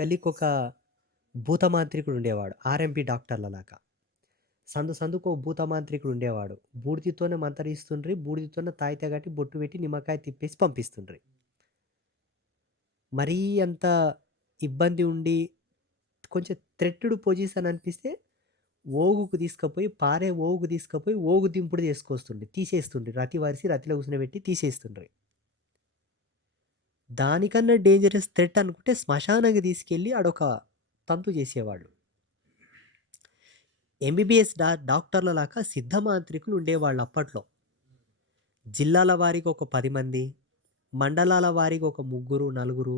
గల్లీకొక భూతమాంత్రికుడు ఉండేవాడు. ఆర్ఎంపీ డాక్టర్‌లలాగా. సందు సందుకో భూతమాంత్రికుడు ఉండేవాడు. బూడిదితోనే మంతరిస్తుండ్రి. బూడిదితోనే తాయెత్తు గట్టి బొట్టు పెట్టి నిమ్మకాయ తిప్పేసి పంపిస్తుండ్రి. మరీ అంత ఇబ్బంది ఉండి కొంచెం థ్రెటెడ్ పొజిషన్ అనిపిస్తే ఓగుకు తీసుకపోయి పారే ఓగుకు తీసుకపోయి ఓగు దింపుడు చేసుకొస్తుండే. తీసేస్తుండ్రి. రతి వరిసి రతిలో కూర్చోబెట్టి తీసేస్తుండ్రి. దానికన్నా డేంజరస్ థ్రెట్ అనుకుంటే శ్మశానానికి తీసుకెళ్ళి ఆడొక తంతు చేసేవాళ్ళు. ఎంబీబీఎస్ డాక్టర్లలాగా సిద్ధమాంత్రికులు ఉండేవాళ్ళు అప్పట్లో. జిల్లాల వారీగా ఒక 10 మంది, మండలాల వారీగా ఒక ముగ్గురు, నలుగురు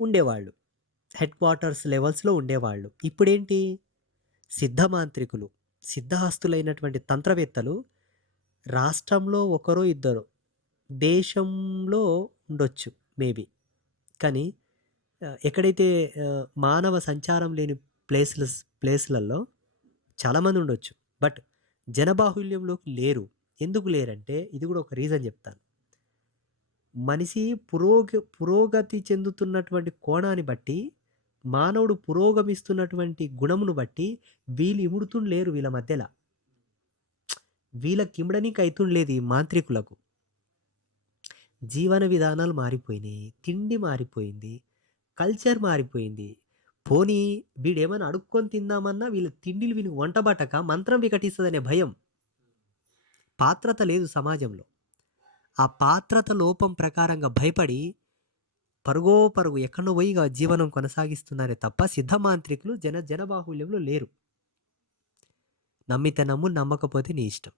ఉండేవాళ్ళు. హెడ్ క్వార్టర్స్ లెవెల్స్‌లో ఉండేవాళ్ళు. ఇప్పుడేంటి సిద్ధమాంత్రికులు, సిద్ధహస్తులైనటువంటి తంత్రవేత్తలు రాష్ట్రంలో ఒకరో ఇద్దరో, దేశంలో ఉండొచ్చు మేబీ. కానీ ఎక్కడైతే మానవ సంచారం లేని ప్లేస్‌లలో చాలామంది ఉండొచ్చు. బట్ జనబాహుల్యంలోకి లేరు. ఎందుకు లేరంటే ఇది కూడా ఒక రీజన్ చెప్తాను. మనిషి పురోగతి చెందుతున్నటువంటి కోణాన్ని బట్టి, మానవుడు పురోగమిస్తున్నటువంటి గుణమును బట్టి వీళ్ళు ఇముడుతుండలేరు వీళ్ళ మధ్యల. వీళ్ళకి ఇమడనీకి అయితుండలేదు ఈ మాంత్రికులకు. జీవన విధానాలు మారిపోయినాయి. తిండి మారిపోయింది. కల్చర్ మారిపోయింది. పోనీ వీడేమైనా అడుక్కొని తిందామన్నా వీళ్ళ తిండిలు వీనికి వంట బట్టక మంత్రం వికటిస్తదనే భయం. పాత్రత లేదు సమాజంలో. ఆ పాత్రత లోపం ప్రకారంగా భయపడి పరుగు ఎక్కడో పోయి జీవనం కొనసాగిస్తున్నారే తప్ప సిద్ధమాంత్రికులు జనబాహుల్యంలో లేరు. నమ్మితే నమ్ము, నమ్మకపోతే నీ ఇష్టం.